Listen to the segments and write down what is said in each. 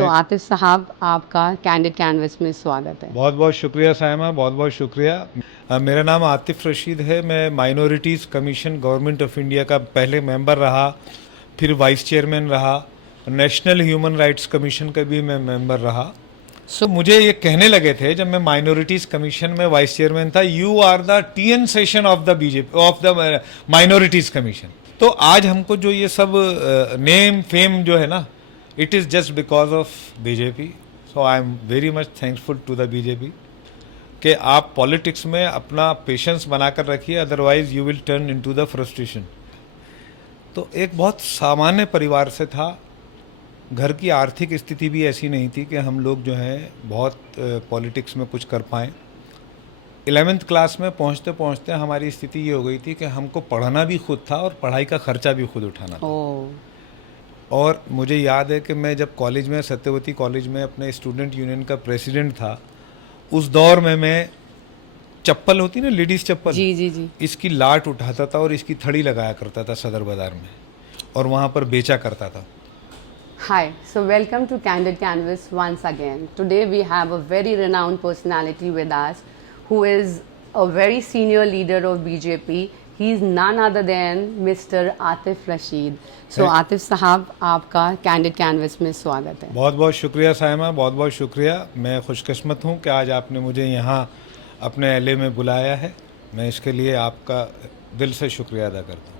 आतिफ साहब, आपका candid canvas में स्वागत है। बहुत बहुत शुक्रिया सायमा, बहुत बहुत शुक्रिया। मेरा नाम आतिफ रशीद है। मैं minorities commission government of India का पहले मेंबर रहा, फिर वाइस चेयरमैन रहा, नेशनल ह्यूमन राइट्स कमीशन का भी मैं मेंबर रहा। मुझे ये कहने लगे थे जब मैं माइनॉरिटीज़ कमीशन में वाइस चेयरमैन था, you are the TN session of the BJP of the minorities commission. तो आज हमको जो ये सब नेम फेम जो है ना, it is just because of BJP. So I am very much thankful to the BJP कि आप पॉलिटिक्स में अपना पेशेंस बनाकर रखिए, otherwise you will turn into the frustration. तो एक बहुत सामान्य परिवार से था, घर की आर्थिक स्थिति भी ऐसी नहीं थी कि हम लोग जो है बहुत पॉलिटिक्स में कुछ कर पाएँ। 11th क्लास में पहुंचते पहुंचते हमारी स्थिति ये हो गई थी कि हमको पढ़ना भी खुद था और पढ़ाई का खर्चा भी खुद उठाना था। और मुझे याद है कि मैं जब कॉलेज में, सत्यवती कॉलेज में अपने स्टूडेंट यूनियन का प्रेसिडेंट था, उस दौर में मैं चप्पल होती ना, लेडीज़ चप्पल, जी जी जी, इसकी लाट उठाता था और इसकी थड़ी लगाया करता था सदर बाज़ार में, और वहाँ पर बेचा करता था। Hi, so welcome to Candid Canvas once again. Today we have a very renowned personality with us who is a very senior leader of BJP. He is none other than Mr. Atif Rashid. So Atif साहब, आपका Candid Canvas में स्वागत है। बहुत बहुत शुक्रिया सायमा, बहुत बहुत शुक्रिया। मैं खुशकिस्मत हूँ कि आज आपने मुझे यहाँ अपने एलए में बुलाया है। मैं इसके लिए आपका दिल से शुक्रिया अदा करता हूँ।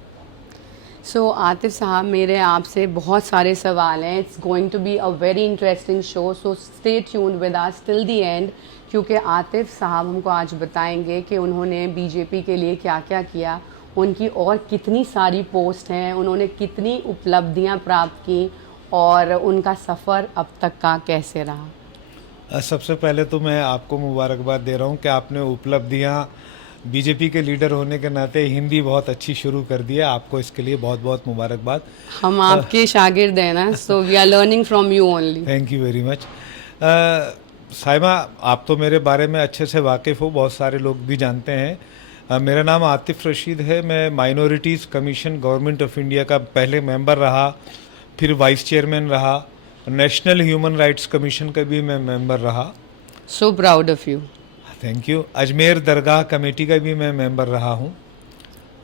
सो आतिफ साहब, मेरे आपसे बहुत सारे सवाल हैं। It's going to be a very interesting show, so stay tuned with us till the end, क्योंकि आतिफ साहब हमको आज बताएंगे कि उन्होंने बीजेपी के लिए क्या क्या किया, उनकी और कितनी सारी पोस्ट हैं, उन्होंने कितनी उपलब्धियां प्राप्त की और उनका सफ़र अब तक का कैसे रहा। सबसे पहले तो मैं आपको मुबारकबाद दे रहा हूँ कि आपने उपलब्धियाँ बीजेपी के लीडर होने के नाते हिंदी बहुत अच्छी शुरू कर दी है। आपको इसके लिए बहुत बहुत मुबारकबाद। हम आपके शागिर्द हैं ना, so we are learning from you only. Thank you very much. साहिबा, आप तो मेरे बारे में अच्छे से वाकिफ़ हो, बहुत सारे लोग भी जानते हैं। मेरा नाम आतिफ रशीद है। मैं minorities commission government of India का पहले मेंबर रहा, फिर वाइस चेयरमैन रहा, नेशनल ह्यूमन राइट्स कमीशन का भी मैं मेंबर रहा। So proud of you. Thank you. Ajmer Dargah committee का भी मैं मेंबर रहा हूँ,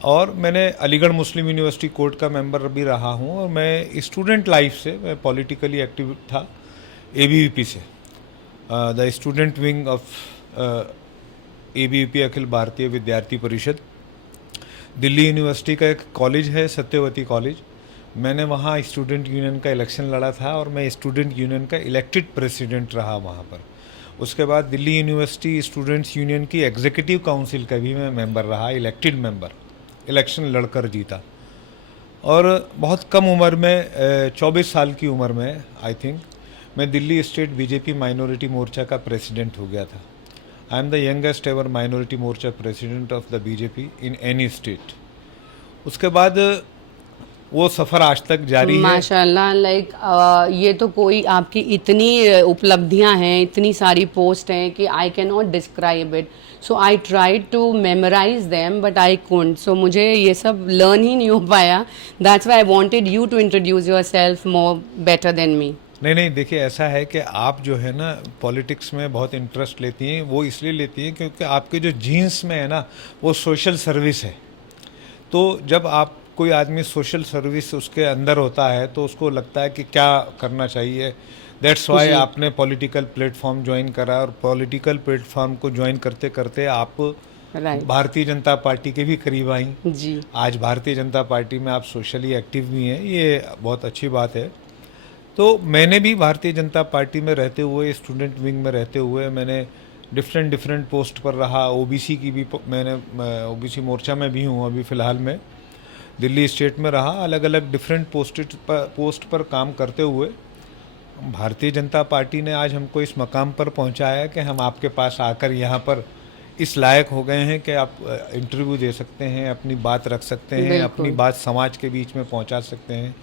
और मैंने अलीगढ़ मुस्लिम यूनिवर्सिटी कोर्ट का मेंबर भी रहा हूँ, और मैं स्टूडेंट लाइफ से मैं पॉलिटिकली एक्टिव था, एबीवीपी से, the student wing of ABVP, Akhil भारतीय विद्यार्थी परिषद। दिल्ली यूनिवर्सिटी का एक कॉलेज है, सत्यवती कॉलेज, मैंने वहाँ स्टूडेंट यूनियन का इलेक्शन लड़ा था और मैं स्टूडेंट यूनियन का इलेक्टेड प्रेसिडेंट रहा वहाँ पर। उसके बाद दिल्ली यूनिवर्सिटी स्टूडेंट्स यूनियन की एग्जीक्यूटिव काउंसिल का भी मैं मेंबर रहा, इलेक्टेड मेंबर, इलेक्शन लड़कर जीता। और बहुत कम उम्र में, 24 साल की उम्र में आई थिंक, मैं दिल्ली स्टेट बीजेपी माइनॉरिटी मोर्चा का प्रेसिडेंट हो गया था। I am the youngest ever minority Morcha president of the BJP in any state. उसके बाद वो सफ़र आज तक जारी है। माशाल्लाह, ये तो कोई आपकी इतनी उपलब्धियां हैं, इतनी सारी पोस्ट हैं कि I can not describe it. So I tried to memorise them but I couldn't. So मुझे ये सब लर्न ही नहीं हो पाया। That's why I wanted you to introduce yourself more better than me. नहीं, देखिए ऐसा है कि आप जो है ना पॉलिटिक्स में बहुत इंटरेस्ट लेती हैं, वो इसलिए लेती हैं क्योंकि आपके जो जीन्स में है ना वो सोशल सर्विस है। तो जब आप, कोई आदमी सोशल सर्विस उसके अंदर होता है तो उसको लगता है कि क्या करना चाहिए। दैट्स वाई आपने पॉलिटिकल प्लेटफॉर्म ज्वाइन करा, और पॉलिटिकल प्लेटफॉर्म को ज्वाइन करते करते आप भारतीय जनता पार्टी के भी करीब आई जी। आज भारतीय जनता पार्टी में आप सोशली एक्टिव भी हैं, ये बहुत अच्छी बात है। तो मैंने भी भारतीय जनता पार्टी में रहते हुए, स्टूडेंट विंग में रहते हुए, मैंने डिफरेंट पोस्ट पर रहा। ओबीसी की भी मैंने, ओबीसी मोर्चा में भी हूँ अभी फ़िलहाल में, दिल्ली स्टेट में रहा। अलग अलग डिफरेंट पोस्ट पर काम करते हुए भारतीय जनता पार्टी ने आज हमको इस मकाम पर पहुंचाया कि हम आपके पास आकर यहाँ पर इस लायक हो गए हैं कि आप इंटरव्यू दे सकते हैं, अपनी बात रख सकते हैं, अपनी बात समाज के बीच में पहुंचा सकते हैं।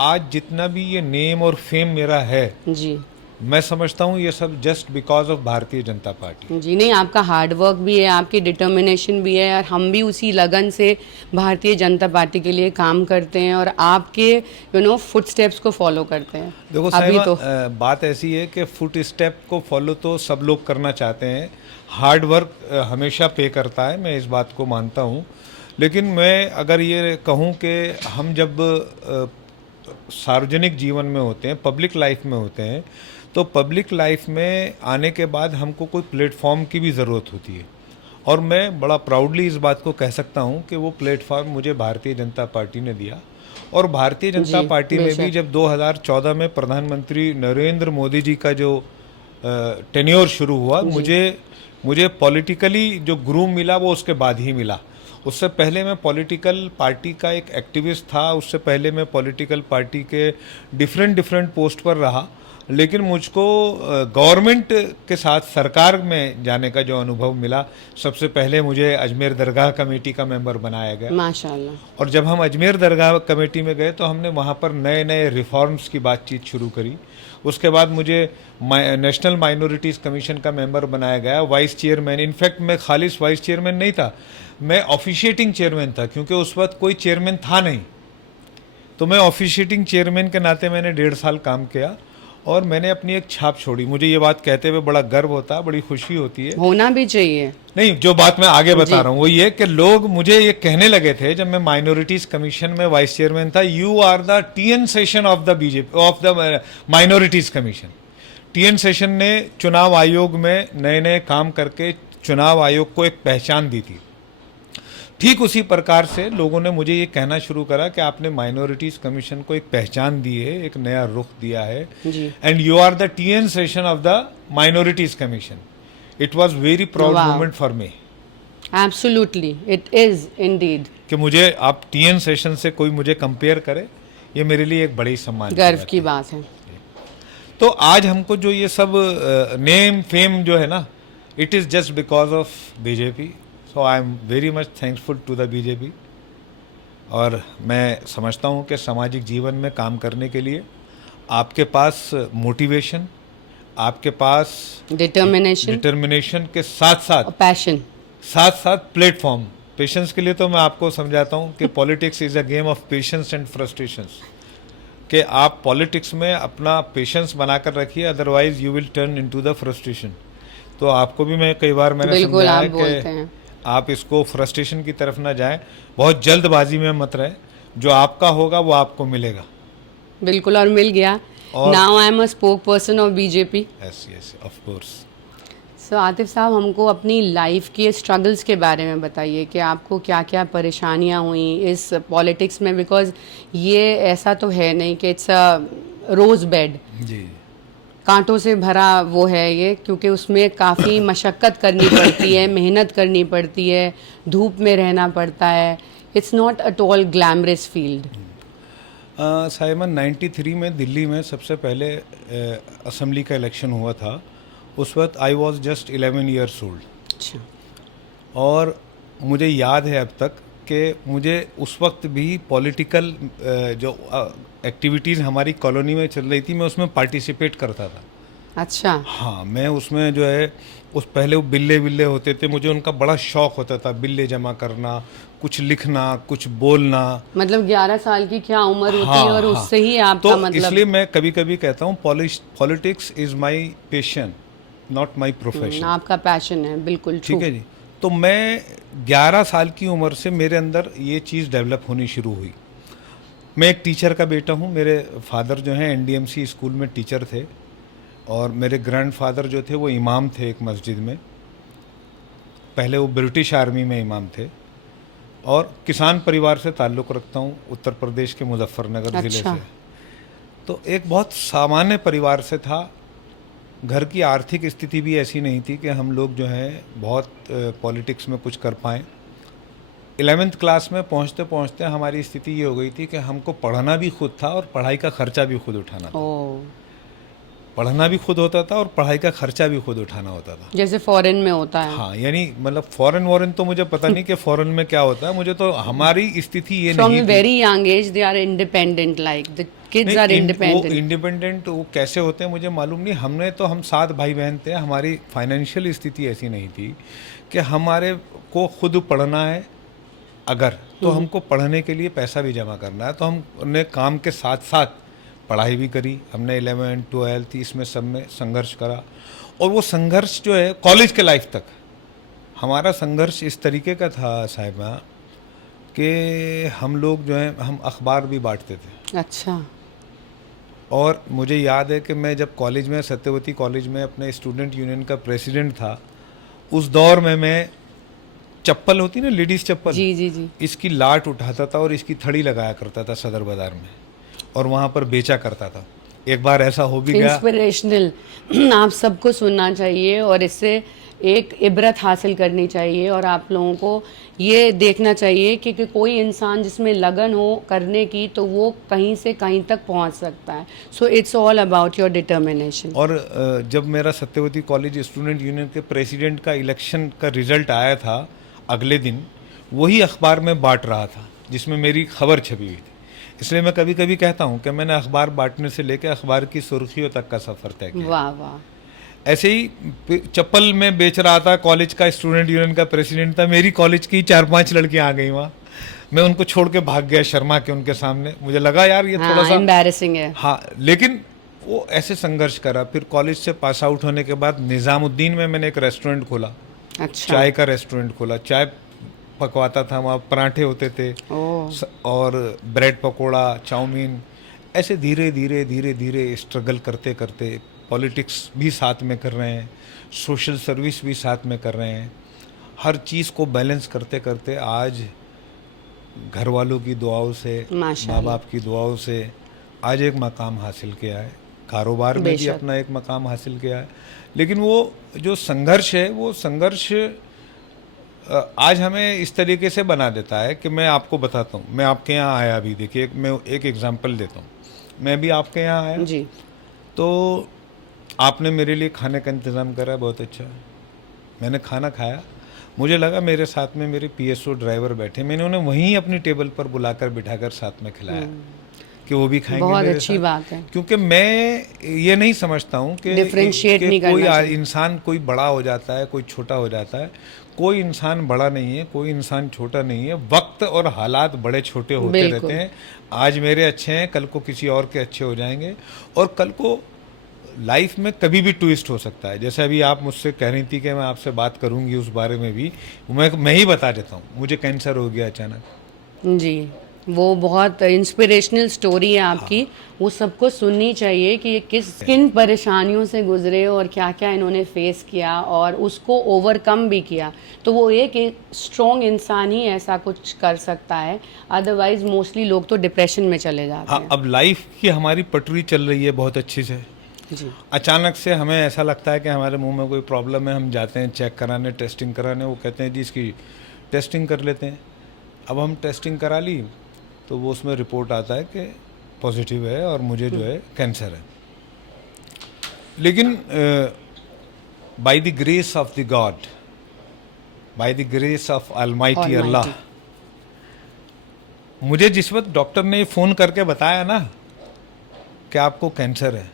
आज जितना भी ये नेम और फेम मेरा है जी, मैं समझता हूँ ये सब just because of Bharatiya Janata party. जी नहीं, आपका हार्ड वर्क भी है, आपकी डिटर्मिनेशन भी है, और हम भी उसी लगन से भारतीय जनता पार्टी के लिए काम करते हैं और आपके फुटस्टेप्स को फॉलो करते हैं। देखो अभी साहिबा, तो बात ऐसी है कि फुट स्टेप को फॉलो तो सब लोग करना चाहते हैं, हार्ड वर्क हमेशा पे करता है, मैं इस बात को मानता हूँ। लेकिन मैं अगर ये कहूँ कि हम जब सार्वजनिक जीवन में होते हैं, पब्लिक लाइफ में होते हैं, तो पब्लिक लाइफ में आने के बाद हमको कोई प्लेटफॉर्म की भी ज़रूरत होती है। और मैं बड़ा प्राउडली इस बात को कह सकता हूँ कि वो प्लेटफॉर्म मुझे भारतीय जनता पार्टी ने दिया। और भारतीय जनता जी, पार्टी में भी बेशक। जब 2014 में प्रधानमंत्री नरेंद्र मोदी जी का जो टेन्योर शुरू हुआ, मुझे पॉलिटिकली जो ग्रूम मिला वो उसके बाद ही मिला। उससे पहले मैं पॉलिटिकल पार्टी का एक एक्टिविस्ट था, उससे पहले मैं पॉलिटिकल पार्टी के डिफरेंट पोस्ट पर रहा। लेकिन मुझको गवर्नमेंट के साथ सरकार में जाने का जो अनुभव मिला, सबसे पहले मुझे अजमेर दरगाह कमेटी का मेंबर बनाया गया। माशाल्लाह। और जब हम अजमेर दरगाह कमेटी में गए तो हमने वहाँ पर नए नए रिफॉर्म्स की बातचीत शुरू करी। उसके बाद मुझे नेशनल माइनॉरिटीज़ कमीशन का मेंबर बनाया गया, वाइस चेयरमैन। इनफैक्ट मैं खालिस वाइस चेयरमैन नहीं था, मैं ऑफिशिएटिंग चेयरमैन था, क्योंकि उस वक्त कोई चेयरमैन था नहीं। तो मैं ऑफिशिएटिंग चेयरमैन के नाते मैंने 1.5 साल काम किया और मैंने अपनी एक छाप छोड़ी। मुझे ये बात कहते हुए बड़ा गर्व होता है, बड़ी खुशी होती है। होना भी चाहिए। नहीं, जो बात मैं आगे बता रहा हूँ वो ये कि लोग मुझे ये कहने लगे थे जब मैं माइनॉरिटीज कमीशन में वाइस चेयरमैन था, you are the TN session of the BJP, of the minorities commission. TN Seshan ने चुनाव आयोग में नए नए काम करके चुनाव आयोग को एक पहचान दी थी। ठीक उसी प्रकार से लोगों ने मुझे ये कहना शुरू करा कि आपने माइनॉरिटीज कमीशन को एक पहचान दी है, एक नया रुख दिया है, जी। And you are the TN session of the minorities commission. It was very proud Wow. Moment for me absolutely, it is indeed. कि मुझे आप टीएन सेशन से कोई मुझे कंपेयर करे, ये मेरे लिए एक बड़ी सम्मान गर्व की बात है। तो आज हमको जो ये सब नेम फेम जो है ना, it is just because of BJP. So I am very much thankful to the BJP. और मैं समझता हूँ कि सामाजिक जीवन में काम करने के लिए आपके पास मोटिवेशन, आपके पास डिटर्मिनेशन के साथ साथ पैशन। प्लेटफॉर्म, पेशेंस के लिए तो मैं आपको समझाता हूँ कि politics is a game of patience and frustrations. कि आप पॉलिटिक्स में अपना पेशेंस बनाकर रखिए, otherwise you will turn into the frustration. तो आपको भी मैं कई बार मैंने बिल्कुल, समझाया आप बोलते कि हैं। आप इसको फ्रस्ट्रेशन की तरफ ना जाएं, बहुत जल्दबाजी में मत रहे, जो आपका होगा वो आपको मिलेगा। बिल्कुल, और मिल गया। Now I am a spoke person of BJP. Yes yes, of course. So Atif साहब, हमको अपनी लाइफ के स्ट्रगल्स के बारे में बताइए कि आपको क्या क्या परेशानियां हुई इस पॉलिटिक्स में, बिकॉज ये ऐसा तो है नहीं कि इट्स अ रोज बेड, जी, कांटों से भरा वो है ये, क्योंकि उसमें काफ़ी मशक्क़त करनी पड़ती है, मेहनत करनी पड़ती है, धूप में रहना पड़ता है। It's not at all glamorous field. Simon 93 में दिल्ली में सबसे पहले असेंबली का इलेक्शन हुआ था। उस वक्त I was just 11 years old. अच्छा। और मुझे याद है अब तक कि मुझे उस वक्त भी पॉलिटिकल जो एक्टिविटीज़ हमारी कॉलोनी में चल रही थी, मैं उसमें पार्टिसिपेट करता था। अच्छा। हाँ, मैं उसमें जो है उस पहले वो बिल्ले होते थे, मुझे उनका बड़ा शौक होता था, बिल्ले जमा करना, कुछ लिखना, कुछ बोलना। मतलब 11 साल की क्या उम्र होती हाँ, है और हाँ। उससे ही आपका तो मतलब। इसलिए मैं कभी कभी कहता हूँ politics is my passion, not my profession. आपका पैशन है, बिल्कुल ठीक है जी। तो मैं 11 साल की उम्र से मेरे अंदर ये चीज़ डेवलप होनी शुरू हुई। मैं एक टीचर का बेटा हूँ। मेरे फादर जो हैं एनडीएमसी स्कूल में टीचर थे, और मेरे ग्रैंडफादर जो थे वो इमाम थे एक मस्जिद में। पहले वो ब्रिटिश आर्मी में इमाम थे। और किसान परिवार से ताल्लुक़ रखता हूँ, उत्तर प्रदेश के मुजफ्फरनगर ज़िले अच्छा। से। तो एक बहुत सामान्य परिवार से था। घर की आर्थिक स्थिति भी ऐसी नहीं थी कि हम लोग जो है बहुत पॉलिटिक्स में कुछ कर पाएँ। 11th क्लास में पहुंचते पहुंचते हमारी स्थिति ये हो गई थी कि हमको पढ़ना भी खुद था और पढ़ाई का खर्चा भी खुद उठाना था। पढ़ना भी खुद होता था और पढ़ाई का खर्चा भी खुद उठाना होता था। जैसे फॉरेन में होता है। हाँ, यानी मतलब फॉरेन वॉरेन तो मुझे पता नहीं कि फॉरेन में क्या होता है, मुझे तो हमारी स्थिति ये फ्रॉम नहीं थी। Very young age they are independent, like the kids are वो इंडिपेंडेंट। इंडिपेंडेंट वो कैसे होते हैं मुझे मालूम नहीं। हम 7 भाई बहन थे, हमारी फाइनेंशियल स्थिति ऐसी नहीं थी कि हमारे को खुद पढ़ना है अगर, तो हमको पढ़ने के लिए पैसा भी जमा करना है। तो हमने काम के साथ साथ पढ़ाई भी करी। हमने 11th 12th इसमें सब में संघर्ष करा। और वो संघर्ष जो है कॉलेज के लाइफ तक हमारा संघर्ष इस तरीके का था साहिबा कि हम लोग जो है हम अखबार भी बांटते थे। अच्छा। और मुझे याद है कि मैं जब कॉलेज में सत्यवती कॉलेज में अपने स्टूडेंट यूनियन का प्रेसिडेंट था, उस दौर में मैं चप्पल होती ना लेडीज़ चप्पल, जी जी जी। इसकी लाट उठाता था और इसकी थड़ी लगाया करता था सदर बाज़ार में, और वहाँ पर बेचा करता था। एक बार ऐसा हो भी गया। इंस्पिरेशनल आप सबको सुनना चाहिए और इससे एक इबरत हासिल करनी चाहिए, और आप लोगों को ये देखना चाहिए कि कोई इंसान जिसमें लगन हो करने की तो वो कहीं से कहीं तक पहुंच सकता है। So it's all about your determination. और जब मेरा सत्यवती कॉलेज स्टूडेंट यूनियन के प्रेसिडेंट का इलेक्शन का रिजल्ट आया था, अगले दिन वही अखबार में बांट रहा था जिसमें मेरी खबर छपी हुई थी। इसलिए मैं कभी कभी कहता हूँ कि मैंने अखबार बांटने से लेकर अखबार की सुर्खियों तक का सफ़र तय किया। वाह वाह। ऐसे ही चप्पल में बेच रहा था, कॉलेज का स्टूडेंट यूनियन का प्रेसिडेंट था, मेरी कॉलेज की 4-5 लड़कियां आ गई वहाँ, मैं उनको छोड़ के भाग गया शर्मा के उनके सामने। मुझे लगा यार ये थोड़ा सा एम्बैरेसिंग है। हाँ, लेकिन वो ऐसे संघर्ष करा। फिर कॉलेज से पास आउट होने के बाद निज़ामुद्दीन में मैंने एक रेस्टोरेंट खोला। अच्छा। चाय का रेस्टोरेंट खोला, चाय पकवाता था, वहाँ पराठे होते थे और ब्रेड पकोड़ा, चाउमीन। ऐसे धीरे धीरे धीरे धीरे स्ट्रगल करते करते पॉलिटिक्स भी साथ में कर रहे हैं, सोशल सर्विस भी साथ में कर रहे हैं, हर चीज़ को बैलेंस करते करते आज घर वालों की दुआओं से, माँ बाप की दुआओं से आज एक मकाम हासिल किया है। कारोबार में भी अपना एक मकाम हासिल किया है। लेकिन वो जो संघर्ष है, वो संघर्ष आज हमें इस तरीके से बना देता है कि मैं आपको बताता हूँ। मैं आपके यहाँ आया अभी, देखिए मैं एक एग्जांपल देता हूँ। मैं भी आपके यहाँ आया जी, तो आपने मेरे लिए खाने का इंतज़ाम करा, बहुत अच्छा। मैंने खाना खाया, मुझे लगा मेरे साथ में मेरे पीएसओ ड्राइवर बैठे, मैंने उन्हें वहीं अपनी टेबल पर बुलाकर बिठाकर साथ में खिलाया कि वो भी खाएंगे। बहुत मेरे अच्छी साथ। बात है, क्योंकि मैं ये नहीं समझता हूँ कि डिफरेंशिएट नहीं करना कोई चाहिए। इंसान कोई बड़ा हो जाता है, कोई छोटा हो जाता है। कोई इंसान बड़ा नहीं है, कोई इंसान छोटा नहीं है। वक्त और हालात बड़े छोटे होते रहते हैं। आज मेरे अच्छे हैं, कल को किसी और के अच्छे हो जाएंगे, और कल को लाइफ में कभी भी ट्विस्ट हो सकता है। जैसे अभी आप मुझसे कह रही थी कि मैं आपसे बात करूंगी उस बारे में भी, मैं ही बता देता हूँ, मुझे कैंसर हो गया अचानक। जी, वो बहुत इंस्पिरेशनल स्टोरी है आपकी। वो सबको सुननी चाहिए कि ये किन परेशानियों से गुजरे और क्या क्या इन्होंने फेस किया और उसको ओवरकम भी किया। तो वो एक स्ट्रॉन्ग इंसान ही ऐसा कुछ कर सकता है, अदरवाइज मोस्टली लोग तो डिप्रेशन में चले जाते हैं। हाँ, अब लाइफ की हमारी पटरी चल रही है बहुत अच्छी से, जी। अचानक से हमें ऐसा लगता है कि हमारे मुंह में कोई प्रॉब्लम है। हम जाते हैं चेक कराने, टेस्टिंग कराने, वो कहते हैं जी इसकी टेस्टिंग कर लेते हैं। अब हम टेस्टिंग करा ली तो वो उसमें रिपोर्ट आता है कि पॉजिटिव है और मुझे जो है कैंसर है। लेकिन by the grace of the God, by the grace of almighty Allah, मुझे जिस वक्त डॉक्टर ने फ़ोन करके बताया ना कि आपको कैंसर है,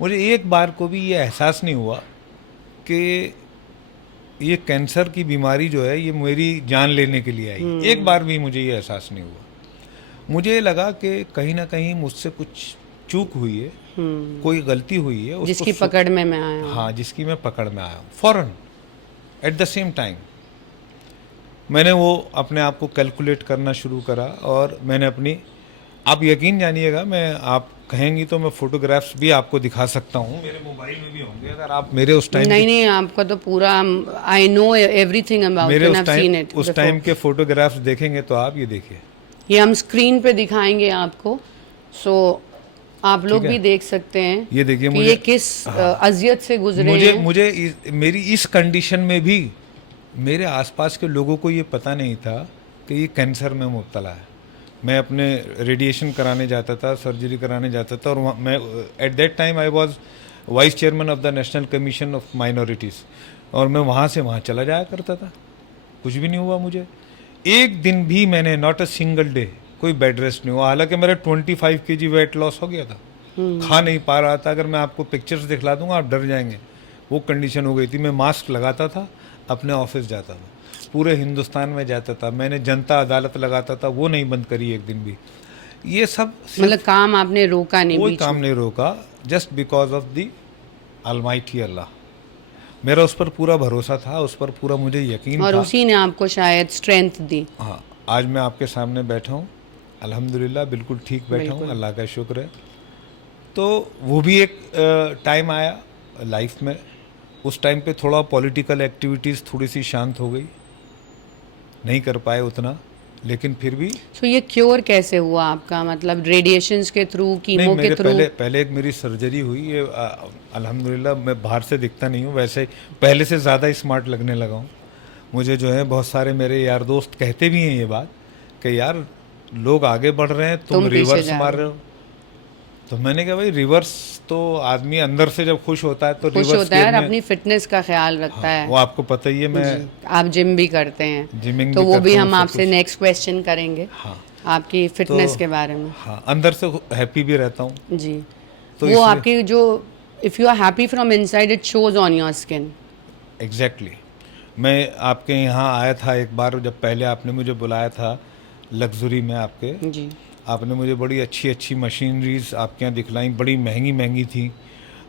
मुझे एक बार को भी ये एहसास नहीं हुआ कि ये कैंसर की बीमारी जो है ये मेरी जान लेने के लिए आई। एक बार भी मुझे ये एहसास नहीं हुआ। मुझे लगा कि कहीं ना कहीं मुझसे कुछ चूक हुई है, कोई गलती हुई है, जिसकी पकड़ में मैं आया हूँ। हाँ, जिसकी मैं पकड़ में आया हूँ। फौरन एट द सेम टाइम मैंने वो अपने आप को कैलकुलेट करना शुरू करा और मैंने अपनी, आप यकीन जानिएगा, मैं आप कहेंगी तो मैं फोटोग्राफ्स भी आपको दिखा सकता हूँ, मेरे मोबाइल में भी होंगे। अगर आप मेरे उस टाइम नहीं, आपका तो पूरा I know everything about it, I have seen it. उस टाइम के फोटोग्राफ्स देखेंगे तो आप ये देखिए, ये हम स्क्रीन पे दिखाएंगे आपको, सो आप लोग भी देख सकते हैं। ये देखिए मुझे ये किस अजियत से गुजरे हैं। मुझे मेरी इस कंडीशन में भी मेरे आसपास के लोगों को ये पता नहीं था कि ये कैंसर में मुब्तला है। मैं अपने रेडिएशन कराने जाता था, सर्जरी कराने जाता था, और मैं at that time I was vice chairman of the national commission of minorities, और मैं वहाँ से वहाँ चला जाया करता था, कुछ भी नहीं हुआ मुझे। एक दिन भी मैंने, नॉट अ सिंगल डे, कोई बेड रेस्ट नहीं हुआ। हालांकि मेरा 25 kg वेट लॉस हो गया था, खा नहीं पा रहा था। अगर मैं आपको पिक्चर्स दिखला दूंगा आप डर जाएंगे, वो कंडीशन हो गई थी। मैं मास्क लगाता था, अपने ऑफिस जाता था, पूरे हिंदुस्तान में जाता था। मैंने जनता अदालत लगाता था, वो नहीं बंद करी एक दिन भी। ये सब मतलब काम आपने रोका नहीं कोई बीच काम में? नहीं रोका, just because of the almighty Allah. मेरा उस पर पूरा भरोसा था, उस पर पूरा मुझे यकीन और था। उसी ने आपको शायद स्ट्रेंथ दी। हाँ, आज मैं आपके सामने बैठा हूँ, अल्हम्दुलिल्लाह बिल्कुल ठीक बैठा हूँ, बिल्कुल। अल्लाह का शुक्र है। तो वो भी एक टाइम आया लाइफ में, उस टाइम पे थोड़ा पॉलिटिकल एक्टिविटीज़ थोड़ी सी शांत हो गई, नहीं कर पाए उतना, लेकिन फिर भी सो ये क्योर कैसे हुआ आपका? मतलब रेडिएशंस के थ्रू, नहीं। कीमो के मेरे थ्रू? पहले एक मेरी सर्जरी हुई, ये अल्हम्दुलिल्लाह मैं बाहर से दिखता नहीं हूँ, वैसे पहले से ज़्यादा स्मार्ट लगने लगा हूँ। मुझे जो है बहुत सारे मेरे यार दोस्त कहते भी हैं ये बात कि यार लोग आगे बढ़ रहे हैं, तुम तुम पीछे रिवर्स जा मार रहे रहे हो। तो मैंने कहा भाई रिवर्स तो आदमी अंदर से जब खुश होता है तो खुश रिवर्स होता है और गेयर में, अपनी फिटनेस का ख्याल रखता है। वो आपको पता ही है। मैं जी, आप जिम भी करते हैं, जिमिंग तो भी वो भी करता हूँ, हम सब आपसे कुछ। नेक्स्ट क्वेश्चन करेंगे, हाँ, आपकी फिटनेस तो के बारे में। हाँ, अंदर से हैप्पी भी रहता हूँ। जी, तो वो इसलिए आपकी जो, if you are happy from inside it shows on your skin. Exactly मैं आपके यहाँ आया था एक बार, जब पहले आपने मुझे बुलाया था लग्जरी में आपके, जी, आपने मुझे बड़ी अच्छी अच्छी मशीनरीज आपके यहाँ दिखलाई, बड़ी महंगी महंगी थी।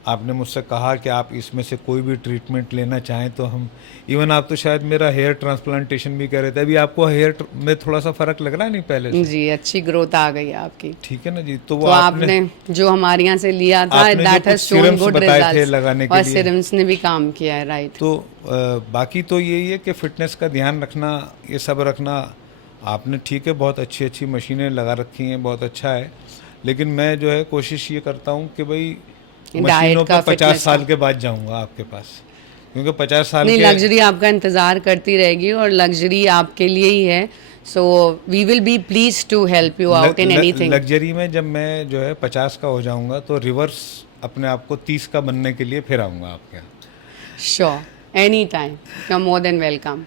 आपने मुझसे कहा कि आप इसमें से कोई भी ट्रीटमेंट लेना चाहें तो हम, इवन आप तो शायद मेरा हेयर ट्रांसप्लांटेशन भी कह रहे थे। अभी आपको हेयर में थोड़ा सा फ़र्क लग रहा है नहीं पहले से? जी, अच्छी ग्रोथ आ गई है आपकी। ठीक है ना जी। तो तो वो आपने जो हमारे यहाँ से लिया था, आपने जो दैट हैज कुछ शोन सीरम्स गुड बताए थे रिजल्ट्स, लगाने के और लिए, सीरम्स ने भी काम किया है, राइट। तो बाकी तो यही है कि फ़िटनेस का ध्यान रखना, ये सब रखना। आपने ठीक है बहुत अच्छी अच्छी मशीनें लगा रखी हैं, बहुत अच्छा है, लेकिन मैं जो है कोशिश ये करता हूँ कि भाई मशीनों का, पे 50 fitness साल का। के बाद जाऊँगा आपके पास, क्योंकि 50 साल नहीं, के लग्जरी आपका इंतज़ार करती रहेगी और लग्जरी आपके लिए ही है। So we will be please to help you out in anything. Luxury में जब मैं जो है 50 का हो जाऊँगा तो रिवर्स अपने आप को 30 का बनने के लिए फिर आऊँगा आपके यहाँ। Sure, any time, you are more than welcome.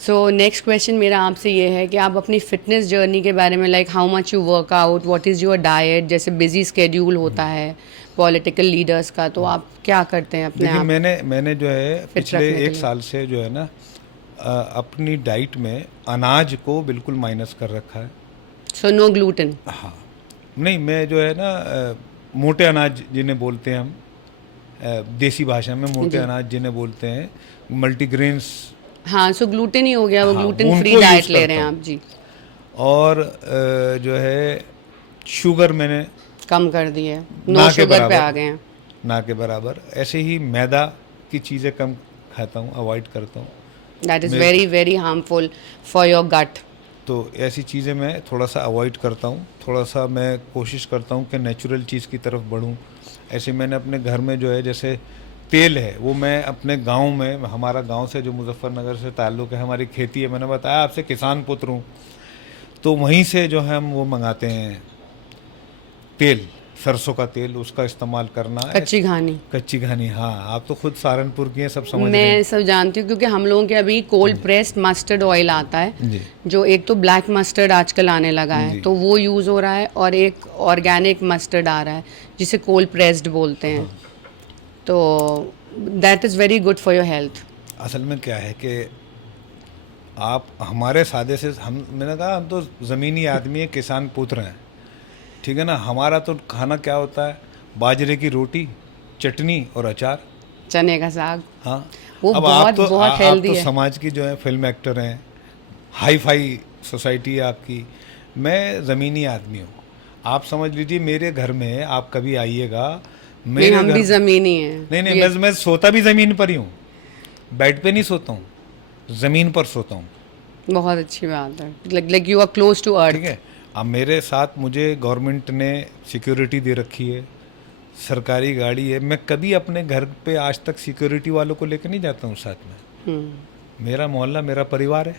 So next question मेरा आपसे ये है कि आप अपनी फिटनेस जर्नी के बारे में, like how much you work out, what is your diet, जैसे बिजी स्केड्यूल होता है पॉलिटिकल लीडर्स का, तो आप क्या करते हैं अपने देखिए आप? मैंने जो है पिछले रखने के एक लिए। साल से जो है ना अपनी डाइट में अनाज को बिल्कुल माइनस कर रखा है। So no gluten? हाँ, नहीं मैं जो है ना मोटे अनाज जिन्हें बोलते हैं हम, देसी भाषा में मोटे जी। अनाज जिन्हें बोलते हैं, मल्टीग्रेन्स, हाँ, सो ग्लूटेन ही हो गया, वो हाँ, ग्लूटेन फ्री उनको डाइट यूज़ ले रहे करता हैं हूँ। आप? जी, और जो है शुगर मैंने कम कर दिए, ना नो के शुगर पे बराबर, आ गए हैं। ना के बराबर। ऐसे ही मैदा की चीज़ें कम खाता हूँ, अवॉइड करता हूँ। दैट इज़ मैं- very very harmful for your gut. तो ऐसी चीज़ें मैं थोड़ा सा अवॉइड करता हूँ, थोड़ा सा मैं कोशिश करता हूँ कि नेचुरल चीज़ की तरफ बढ़ूँ। ऐसे मैंने अपने घर में जो है, जैसे तेल है वो मैं अपने गांव में, हमारा गांव से जो मुजफ्फरनगर से ताल्लुक़ है, हमारी खेती है, मैंने बताया आपसे किसान पुत्र हूँ, तो वहीं से जो है हम वो मंगाते हैं तेल, सरसों का तेल, उसका इस्तेमाल करना है। कच्ची घानी कच्ची घानी, हाँ आप तो खुद सहारनपुर की हैं, सब समझ रहे मैं हैं। सब जानती हूँ, क्योंकि हम लोगों के अभी कोल्ड प्रेस्ड मस्टर्ड ऑयल आता है, जी जो एक तो ब्लैक मस्टर्ड आजकल आने लगा है, जी। तो वो यूज़ हो रहा है, और एक ऑर्गेनिक मस्टर्ड आ रहा है जिसे कोल्ड प्रेस्ड बोलते हैं। तो that is very good for your health. असल में क्या है कि आप हमारे सादे से, हम, मैंने कहा हम तो ज़मीनी आदमी हैं, किसान पुत्र हैं, ठीक है ना। हमारा तो खाना क्या होता है, बाजरे की रोटी, चटनी और अचार, चने का साग, हाँ। वो अब बहुत बहुत आप हेल्दी तो है। समाज की जो है फिल्म एक्टर हैं, हाई फाई सोसाइटी है आपकी, मैं ज़मीनी आदमी हूँ। आप समझ लीजिए मेरे घर में आप कभी आइएगा, नहीं, मेरे हम घर, भी ज़मीनी हैं। नहीं नहीं, मैं सोता भी ज़मीन पर ही हूँ, बेड पे नहीं सोता हूँ, ज़मीन पर सोता हूँ, बहुत अच्छी बात है, like you are close to ठीक अर्थ। है। अब मेरे साथ मुझे गवर्नमेंट ने सिक्योरिटी दे रखी है, सरकारी गाड़ी है, मैं कभी अपने घर पे आज तक सिक्योरिटी वालों को लेकर नहीं जाता हूँ साथ में। मेरा मोहल्ला मेरा परिवार है,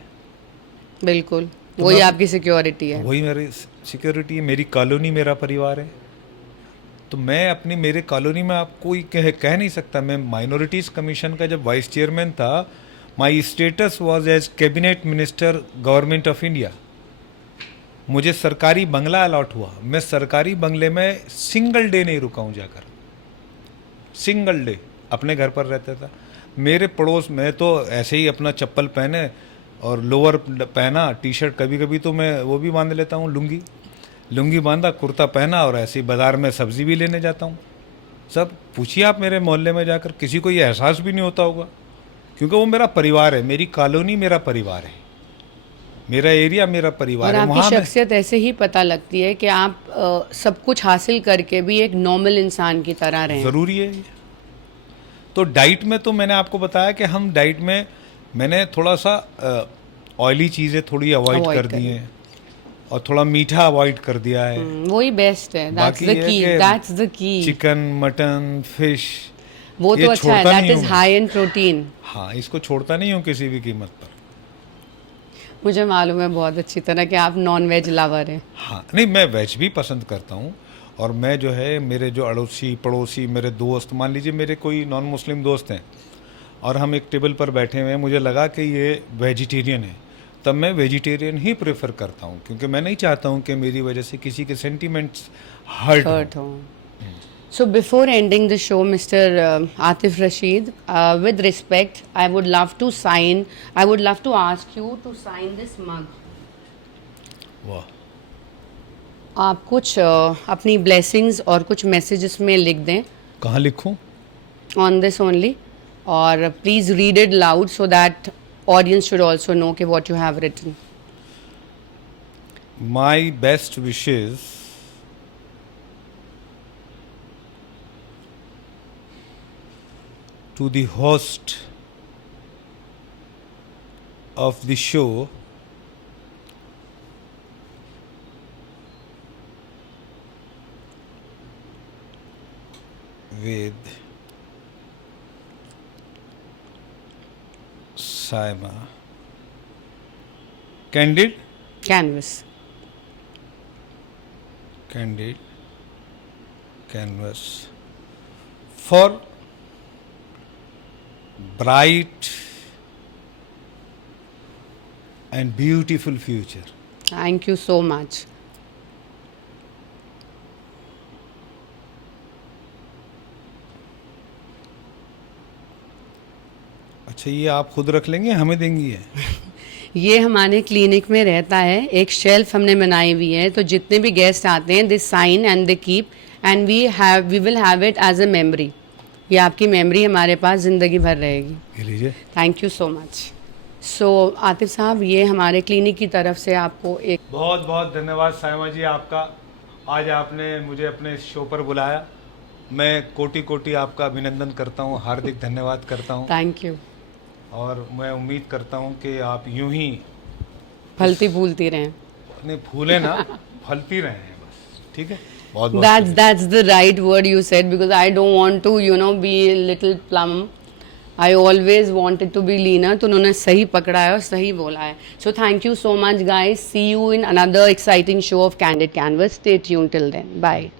बिल्कुल, तो वही मैं- आपकी सिक्योरिटी है। वही मेरी सिक्योरिटी है, मेरी कॉलोनी मेरा परिवार है। तो मैं अपनी मेरे कॉलोनी में आप कोई कह नहीं सकता। मैं माइनॉरिटीज़ कमीशन का जब वाइस चेयरमैन था, my status was as cabinet minister government of India. मुझे सरकारी बंगला अलॉट हुआ, मैं सरकारी बंगले में सिंगल डे नहीं रुका हूँ जाकर, सिंगल डे अपने घर पर रहता था। मेरे पड़ोस में तो ऐसे ही अपना चप्पल पहने और लोअर पहना, टी शर्ट, कभी कभी तो मैं वो भी बांध लेता हूँ, लुंगी बांधा, कुर्ता पहना और ऐसे ही बाज़ार में सब्ज़ी भी लेने जाता हूँ। सब पूछिए आप मेरे मोहल्ले में जाकर, किसी को ये एहसास भी नहीं होता होगा, क्योंकि वो मेरा परिवार है, मेरी कॉलोनी मेरा परिवार है, मेरा एरिया मेरा परिवार और है। आपकी वहाँ शख्सियत ऐसे ही पता लगती है कि आप सब कुछ हासिल करके भी एक नॉर्मल इंसान की तरह रहें। ज़रूरी है ये। तो डाइट में तो मैंने आपको बताया कि हम डाइट में मैंने थोड़ा सा ऑयली चीज़ें थोड़ी अवॉइड कर दी हैं और थोड़ा मीठा अवॉइड कर दिया है। वही बेस्ट है, that's the key, that's the key. Chicken, mutton, fish, वो तो अच्छा है, that is high in protein. हाँ, इसको छोड़ता नहीं हूँ किसी भी कीमत पर। मुझे मालूम है बहुत अच्छी तरह कि आप नॉन वेज लवर हैं। हाँ, नहीं, मैं वेज भी पसंद करता हूँ। और मैं जो है, मेरे जो अड़ोसी पड़ोसी मेरे दोस्त, मान लीजिए मेरे कोई नॉन मुस्लिम दोस्त हैं और हम एक टेबल पर बैठे हुए हैं, मुझे लगा कि ये वेजिटेरियन है, तब मैं वेजिटेरियन ही प्रेफर करता हूँ, क्योंकि मैं नहीं चाहता हूँ कि मेरी वजह से किसी के सेंटिमेंट्स हर्ट हो। So before ending the show, Mr. Atif Rashid, with respect, I would love to ask you to sign this mug. वाह। आप कुछ अपनी blessings और कुछ messages में लिख दें कहाँ लिखूँ? on this only, और please read it loud so that audience should also know कि what you have written. My best wishes to the host of the show, with Saima. Candid Canvas. canvas for bright and beautiful future. Thank you so much. अच्छा, ये आप खुद रख लेंगे, हमें देंगी है? ये हमारे क्लिनिक में रहता है, एक शेल्फ हमने बनाई हुई है, तो जितने भी गेस्ट आते हैं they sign and they keep, and we will have it as a memory. ये आपकी मेमोरी हमारे पास ज़िंदगी भर रहेगी। ये लीजिए। Thank you so much. So Atif साहब, ये हमारे क्लिनिक की तरफ से आपको एक बहुत बहुत धन्यवाद साइमा जी आपका। आज आपने मुझे अपने शो पर बुलाया, मैं कोटि कोटि आपका अभिनंदन करता हूँ, हार्दिक धन्यवाद करता हूँ। Thank you. और मैं उम्मीद करता हूँ कि आप यूं ही फलती फूलती रहें। नहीं, फूले ना, फलती रहे हैं बस। ठीक है, बहुत बहुत That's the right word you said, because I don't want to be a little plum. I always wanted to be leaner. तो उन्होंने सही पकड़ा है और सही बोला है। So thank you so much guys. See you in another exciting show of Candid Canvas. Stay tuned till then. Bye.